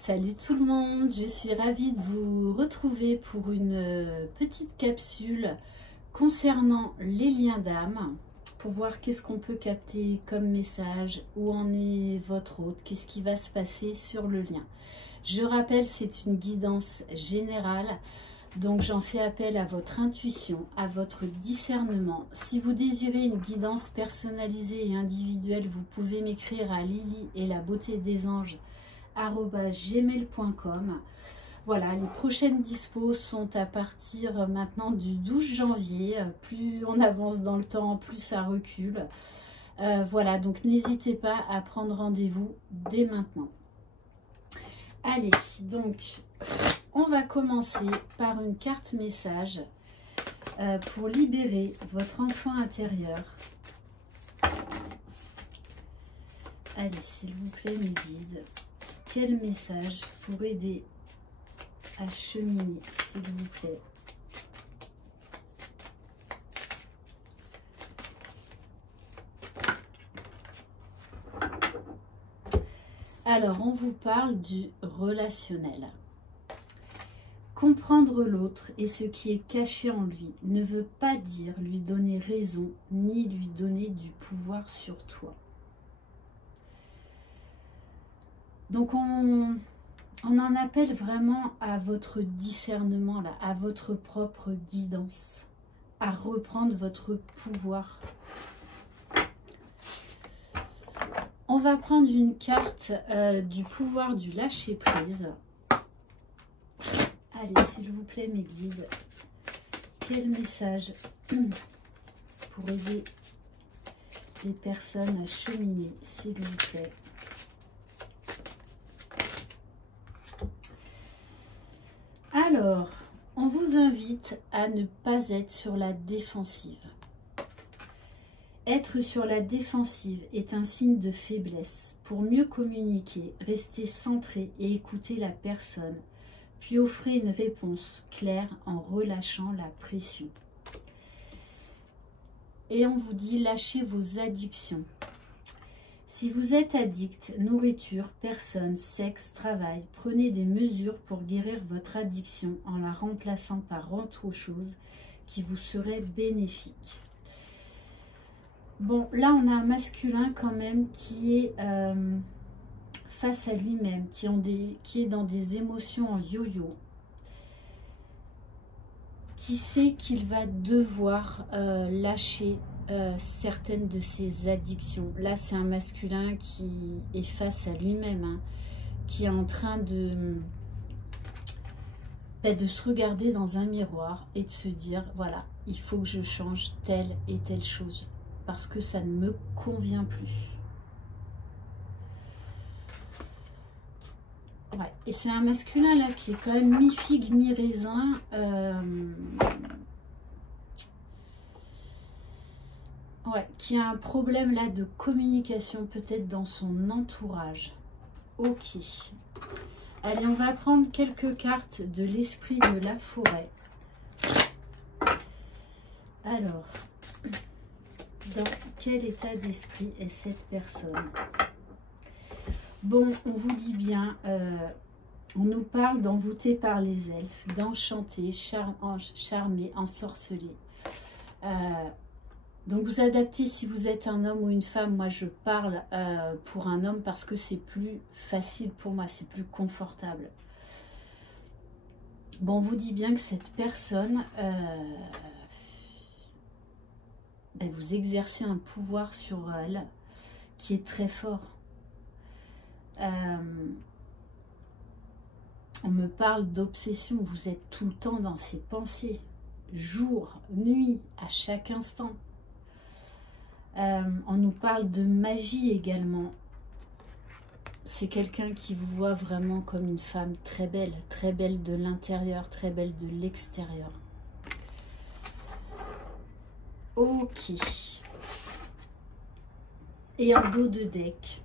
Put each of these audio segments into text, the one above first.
Salut tout le monde, je suis ravie de vous retrouver pour une petite capsule concernant les liens d'âme, pour voir qu'est-ce qu'on peut capter comme message, où en est votre hôte, qu'est-ce qui va se passer sur le lien. Je rappelle, c'est une guidance générale, donc j'en fais appel à votre intuition, à votre discernement. Si vous désirez une guidance personnalisée et individuelle, vous pouvez m'écrire à Lily et la beauté des anges @gmail.com. Voilà, les prochaines dispos sont à partir maintenant du 12 janvier. Plus on avance dans le temps, plus ça recule. Voilà, donc n'hésitez pas à prendre rendez-vous dès maintenant. Allez, donc on va commencer par une carte message pour libérer votre enfant intérieur. Allez, s'il vous plaît, mes guides. Quel message pour aider à cheminer, s'il vous plaît? Alors, on vous parle du relationnel. Comprendre l'autre et ce qui est caché en lui ne veut pas dire lui donner raison ni lui donner du pouvoir sur toi. Donc on en appelle vraiment à votre discernement, là, à votre propre guidance, à reprendre votre pouvoir. On va prendre une carte du pouvoir du lâcher-prise. Allez, s'il vous plaît, mes guides, quel message pour aider les personnes à cheminer, s'il vous plaît? Alors, on vous invite à ne pas être sur la défensive. Être sur la défensive est un signe de faiblesse. Pour mieux communiquer, restez centré et écoutez la personne, puis offrez une réponse claire en relâchant la pression. Et on vous dit lâchez vos addictions. Si vous êtes addict, nourriture, personne, sexe, travail, prenez des mesures pour guérir votre addiction en la remplaçant par autre chose qui vous serait bénéfique. Bon, là on a un masculin quand même qui est face à lui-même, qui est dans des émotions en yo-yo, qui sait qu'il va devoir lâcher certaines de ses addictions. Là, c'est un masculin qui est face à lui-même, hein, qui est en train de se regarder dans un miroir et de se dire, voilà, il faut que je change telle et telle chose, parce que ça ne me convient plus. Ouais. Et c'est un masculin là qui est quand même mi-figue, mi-raisin. Ouais, qui a un problème là de communication peut-être dans son entourage. Ok. Allez, on va prendre quelques cartes de l'esprit de la forêt. Alors, dans quel état d'esprit est cette personne? Bon, on vous dit bien, on nous parle d'envoûter par les elfes, d'enchanter, charmer, ensorceler. Donc vous adaptez si vous êtes un homme ou une femme. Moi je parle pour un homme parce que c'est plus facile pour moi, c'est plus confortable. Bon, on vous dit bien que cette personne, vous exercez un pouvoir sur elle qui est très fort. On me parle d'obsession, vous êtes tout le temps dans ses pensées, jour, nuit, à chaque instant. On nous parle de magie également. C'est quelqu'un qui vous voit vraiment comme une femme très belle de l'intérieur, très belle de l'extérieur. Ok. Et en dos de deck,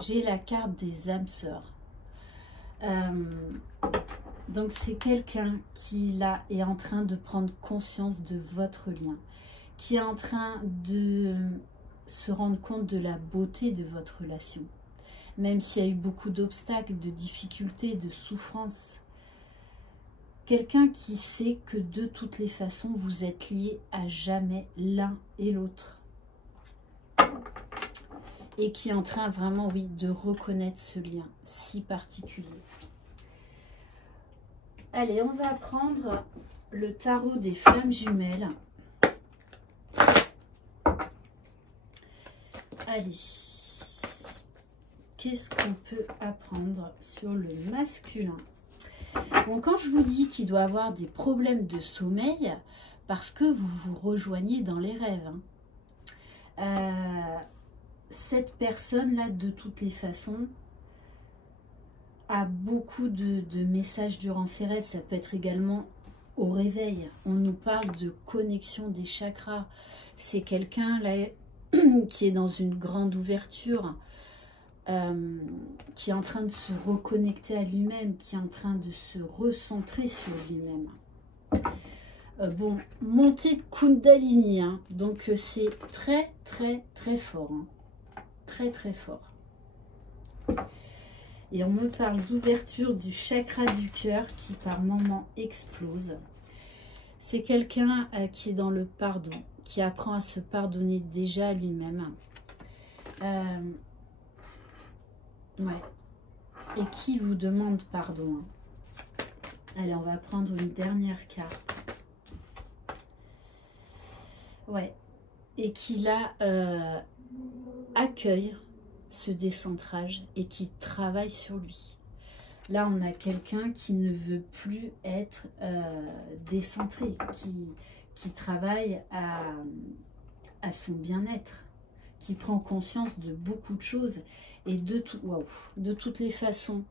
j'ai la carte des âmes sœurs. Donc c'est quelqu'un qui là est en train de prendre conscience de votre lien, qui est en train de se rendre compte de la beauté de votre relation. même s'il y a eu beaucoup d'obstacles, de difficultés, de souffrances. Quelqu'un qui sait que de toutes les façons, vous êtes liés à jamais l'un et l'autre. Et qui est en train vraiment, oui, de reconnaître ce lien si particulier. Allez, on va prendre le tarot des flammes jumelles. Allez, qu'est-ce qu'on peut apprendre sur le masculin? Bon, quand je vous dis qu'il doit avoir des problèmes de sommeil, parce que vous vous rejoignez dans les rêves. Cette personne-là, de toutes les façons, a beaucoup de messages durant ses rêves. Ça peut être également au réveil. On nous parle de connexion des chakras. C'est quelqu'un là qui est dans une grande ouverture, qui est en train de se reconnecter à lui-même, qui est en train de se recentrer sur lui-même. Bon, montée de Kundalini, hein, donc c'est très très très fort, hein, très très fort. Et on me parle d'ouverture du chakra du cœur qui par moments explose. C'est quelqu'un qui est dans le pardon, qui apprend à se pardonner déjà lui-même. Ouais. Et qui vous demande pardon. Hein. Allez, on va prendre une dernière carte. Ouais. Et qui là accueille ce décentrage et qui travaille sur lui. Là, on a quelqu'un qui ne veut plus être décentré, qui travaille à son bien-être, qui prend conscience de beaucoup de choses. Et de toutes les façons,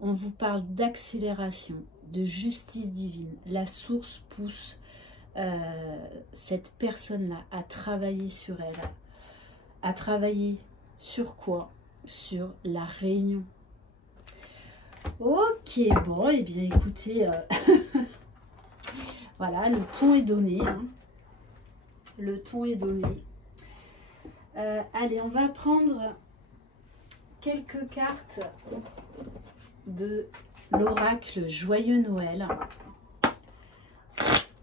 on vous parle d'accélération, de justice divine. La source pousse cette personne-là à travailler sur elle. À travailler sur quoi? Sur la réunion. Ok, bon, et bien écoutez, voilà, le ton est donné. Hein. Le ton est donné. Allez, on va prendre quelques cartes de l'oracle Joyeux Noël.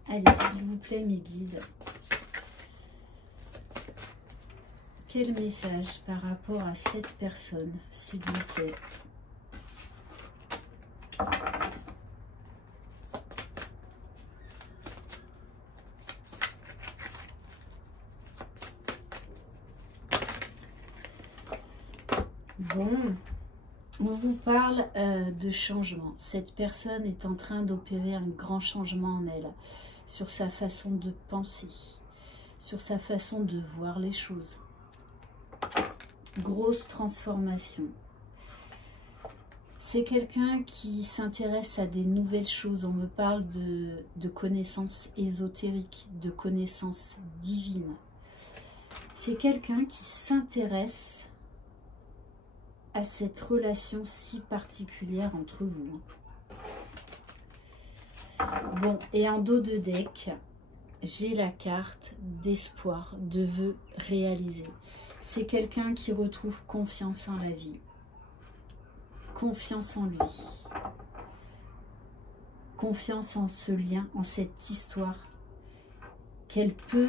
Allez, s'il vous plaît, mes guides. Quel message par rapport à cette personne, s'il vous plaît? Bon, on vous parle de changement. Cette personne est en train d'opérer un grand changement en elle, sur sa façon de penser, sur sa façon de voir les choses. Grosse transformation. C'est quelqu'un qui s'intéresse à des nouvelles choses. On me parle de connaissances ésotériques, de connaissances divines. C'est quelqu'un qui s'intéresse à cette relation si particulière entre vous. Bon, et en dos de deck, j'ai la carte d'espoir, de vœux réalisés. C'est quelqu'un qui retrouve confiance en la vie, confiance en lui, confiance en ce lien, en cette histoire, qu'elle peut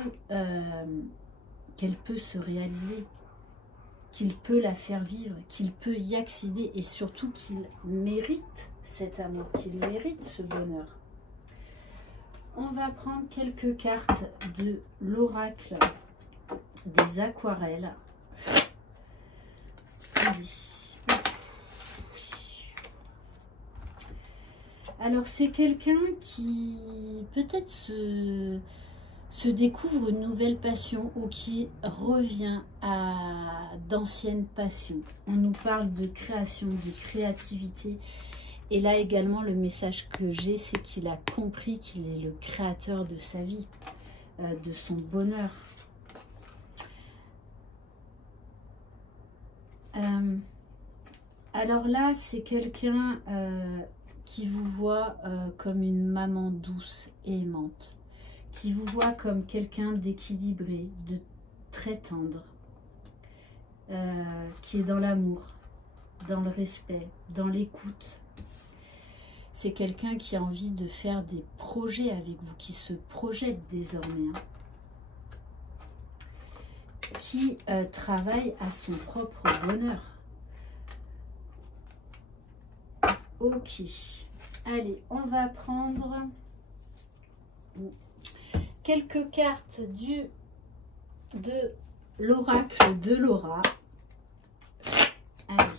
se réaliser, qu'il peut la faire vivre, qu'il peut y accéder et surtout qu'il mérite cet amour, qu'il mérite ce bonheur. On va prendre quelques cartes de l'oracle des aquarelles. Allez. Alors c'est quelqu'un qui peut-être se découvre une nouvelle passion ou qui revient à d'anciennes passions. On nous parle de création, de créativité. Et là également, le message que j'ai, c'est qu'il a compris qu'il est le créateur de sa vie, de son bonheur. Alors là, c'est quelqu'un qui vous voit comme une maman douce et aimante, qui vous voit comme quelqu'un d'équilibré, de très tendre, qui est dans l'amour, dans le respect, dans l'écoute. C'est quelqu'un qui a envie de faire des projets avec vous, qui se projette désormais, hein. Qui travaille à son propre bonheur. Ok, allez, on va prendre quelques cartes de l'oracle de Laura. Allez.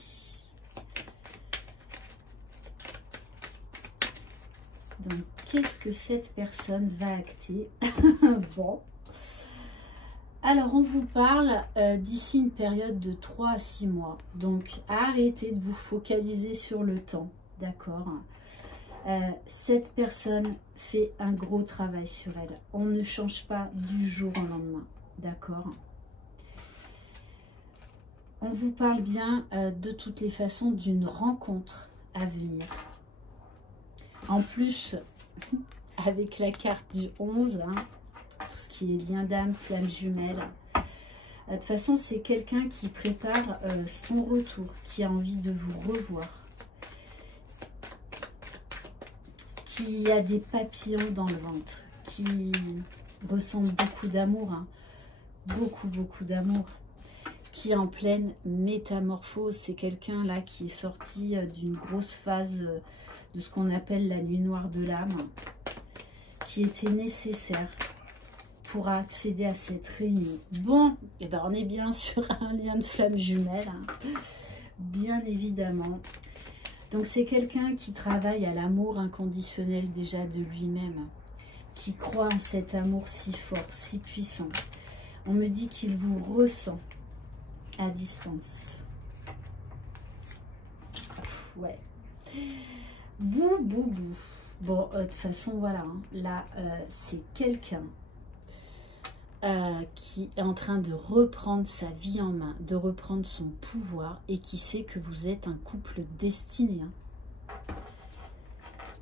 Donc, qu'est-ce que cette personne va acter? Bon. Alors, on vous parle d'ici une période de 3 à 6 mois. Donc, arrêtez de vous focaliser sur le temps. D'accord? Cette personne fait un gros travail sur elle. On ne change pas du jour au lendemain. D'accord? On vous parle bien de toutes les façons d'une rencontre à venir. En plus, avec la carte du 11, hein, tout ce qui est lien d'âme, flamme jumelle. De toute façon, c'est quelqu'un qui prépare son retour, qui a envie de vous revoir, qui a des papillons dans le ventre, qui ressent beaucoup d'amour, hein, beaucoup d'amour, qui est en pleine métamorphose. C'est quelqu'un là qui est sorti d'une grosse phase de ce qu'on appelle la nuit noire de l'âme, qui était nécessaire pour accéder à cette réunion. Bon, et ben on est bien sur un lien de flamme jumelle, hein, bien évidemment. Donc c'est quelqu'un qui travaille à l'amour inconditionnel déjà de lui-même, qui croit en cet amour si fort, si puissant. On me dit qu'il vous ressent à distance. Ouais. Bou. Bon, de toute façon, voilà. Hein, là, c'est quelqu'un qui est en train de reprendre sa vie en main, de reprendre son pouvoir et qui sait que vous êtes un couple destiné. Hein.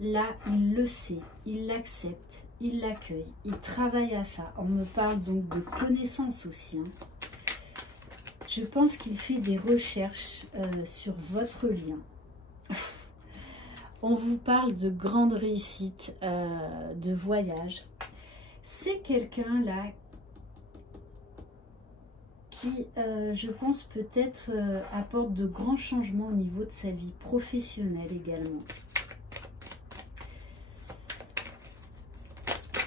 Là, il le sait, il l'accepte, il l'accueille, il travaille à ça. On me parle donc de connaissances aussi. Hein. Je pense qu'il fait des recherches sur votre lien. On vous parle de grandes réussites, de voyage. C'est quelqu'un là qui, je pense, peut-être apporte de grands changements au niveau de sa vie professionnelle également.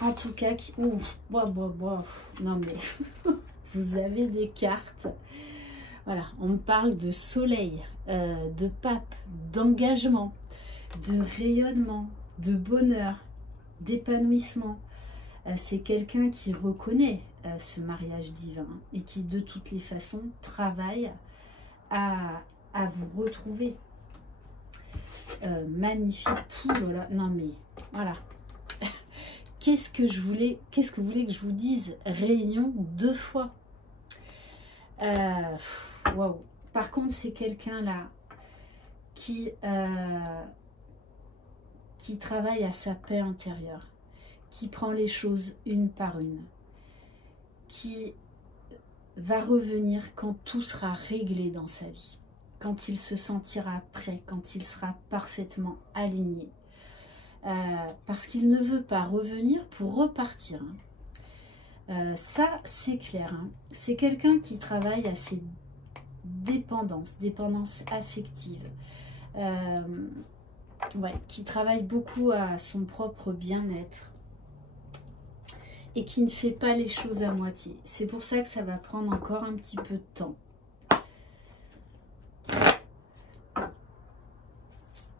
En tout cas, qui... Ouf, non mais, vous avez des cartes. Voilà, on me parle de soleil, de pape, d'engagement, de rayonnement, de bonheur, d'épanouissement. C'est quelqu'un qui reconnaît ce mariage divin et qui de toutes les façons travaille à vous retrouver. Magnifique poule, là. Non mais voilà. Qu'est-ce que vous voulez que je vous dise? Réunion 2 fois. Waouh. Par contre, c'est quelqu'un là qui travaille à sa paix intérieure, qui prend les choses une par une, qui va revenir quand tout sera réglé dans sa vie, quand il se sentira prêt, quand il sera parfaitement aligné. Parce qu'il ne veut pas revenir pour repartir. Hein. Ça, c'est clair. Hein. C'est quelqu'un qui travaille à ses dépendances affectives. Ouais, qui travaille beaucoup à son propre bien-être. Et qui ne fait pas les choses à moitié. C'est pour ça que ça va prendre encore un petit peu de temps.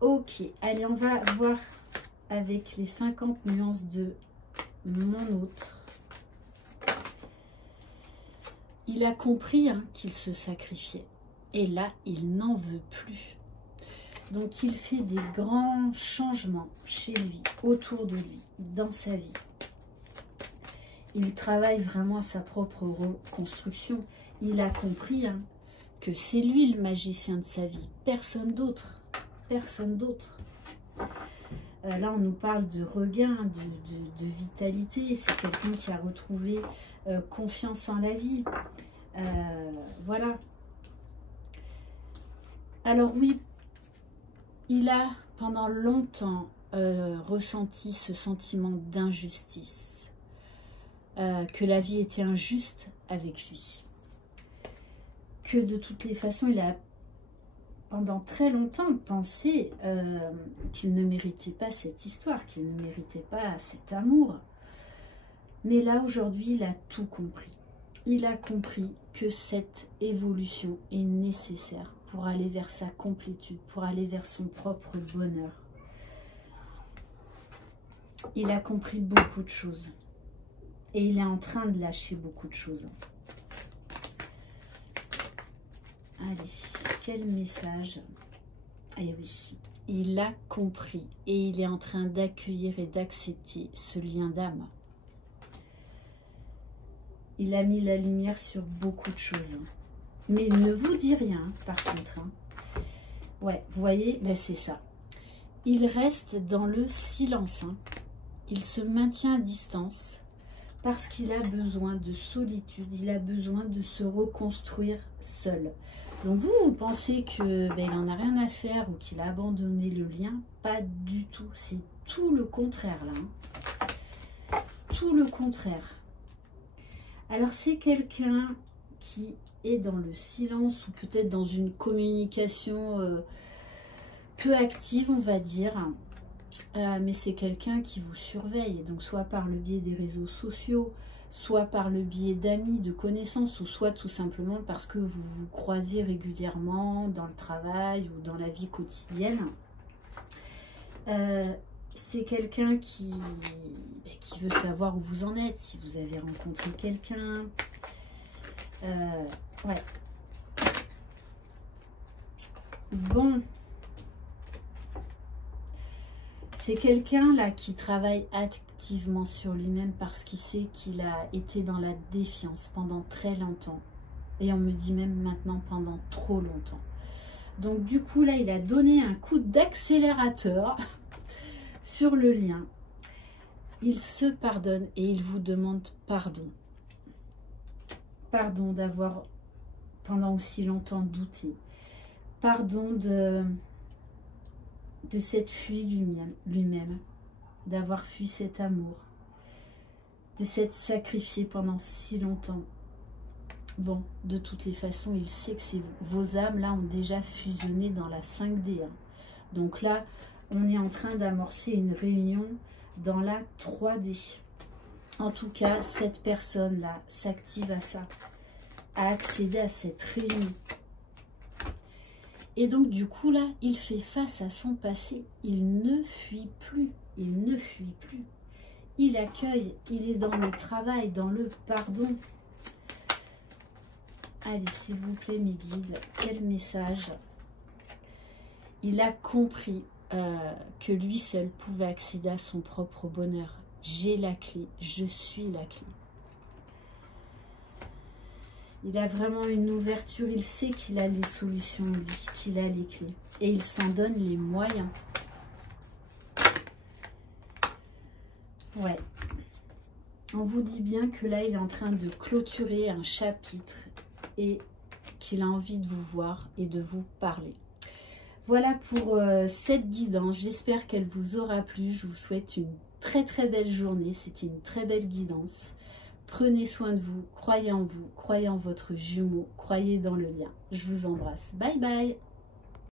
Ok, allez, on va voir avec les 50 nuances de mon autre. Il a compris hein, qu'il se sacrifiait. Et là, il n'en veut plus. Donc, il fait des grands changements chez lui, autour de lui, dans sa vie. Il travaille vraiment à sa propre reconstruction. Il a compris hein, que c'est lui le magicien de sa vie. Personne d'autre. Personne d'autre. Là, on nous parle de regain, de vitalité. C'est quelqu'un qui a retrouvé confiance en la vie. Voilà. Alors oui, il a pendant longtemps ressenti ce sentiment d'injustice, que la vie était injuste avec lui, que de toutes les façons, il a pendant très longtemps pensé qu'il ne méritait pas cette histoire, qu'il ne méritait pas cet amour. Mais là, aujourd'hui, il a tout compris. Il a compris que cette évolution est nécessaire pour aller vers sa complétude, pour aller vers son propre bonheur. Il a compris beaucoup de choses. Et il est en train de lâcher beaucoup de choses. Allez, quel message? Eh oui, il a compris et il est en train d'accueillir et d'accepter ce lien d'âme. Il a mis la lumière sur beaucoup de choses. Mais il ne vous dit rien, par contre. Ouais, vous voyez, ben c'est ça. Il reste dans le silence. Il se maintient à distance parce qu'il a besoin de solitude. Il a besoin de se reconstruire seul. Donc vous pensez que il n'en a rien à faire ou qu'il a abandonné le lien? Pas du tout. C'est tout le contraire là. Tout le contraire. Alors c'est quelqu'un qui est dans le silence ou peut-être dans une communication peu active, on va dire. Mais c'est quelqu'un qui vous surveille, donc soit par le biais des réseaux sociaux, soit par le biais d'amis, de connaissances, ou soit tout simplement parce que vous vous croisez régulièrement dans le travail ou dans la vie quotidienne. C'est quelqu'un qui veut savoir où vous en êtes, si vous avez rencontré quelqu'un. Ouais. Bon. C'est quelqu'un là qui travaille activement sur lui-même parce qu'il sait qu'il a été dans la défiance pendant très longtemps. Et on me dit même maintenant pendant trop longtemps. Donc du coup là, il a donné un coup d'accélérateur sur le lien. Il se pardonne et il vous demande pardon. Pardon d'avoir pendant aussi longtemps douté. Pardon de s'être fui lui-même, d'avoir fui cet amour, de s'être sacrifié pendant si longtemps. Bon, de toutes les façons, il sait que vos âmes là ont déjà fusionné dans la 5D. Donc là, on est en train d'amorcer une réunion dans la 3D. En tout cas, cette personne-là s'active à ça, à accéder à cette réunion. Et donc, du coup, là, il fait face à son passé. Il ne fuit plus. Il ne fuit plus. Il accueille. Il est dans le travail, dans le pardon. Allez, s'il vous plaît, mes guides, quel message. Il a compris que lui seul pouvait accéder à son propre bonheur. J'ai la clé. Je suis la clé. Il a vraiment une ouverture, il sait qu'il a les solutions, lui, qu'il a les clés. Et il s'en donne les moyens. Ouais. On vous dit bien que là, il est en train de clôturer un chapitre et qu'il a envie de vous voir et de vous parler. Voilà pour cette guidance. J'espère qu'elle vous aura plu. Je vous souhaite une très très belle journée. C'était une très belle guidance. Prenez soin de vous, croyez en vous, croyez en votre jumeau, croyez dans le lien. Je vous embrasse. Bye bye.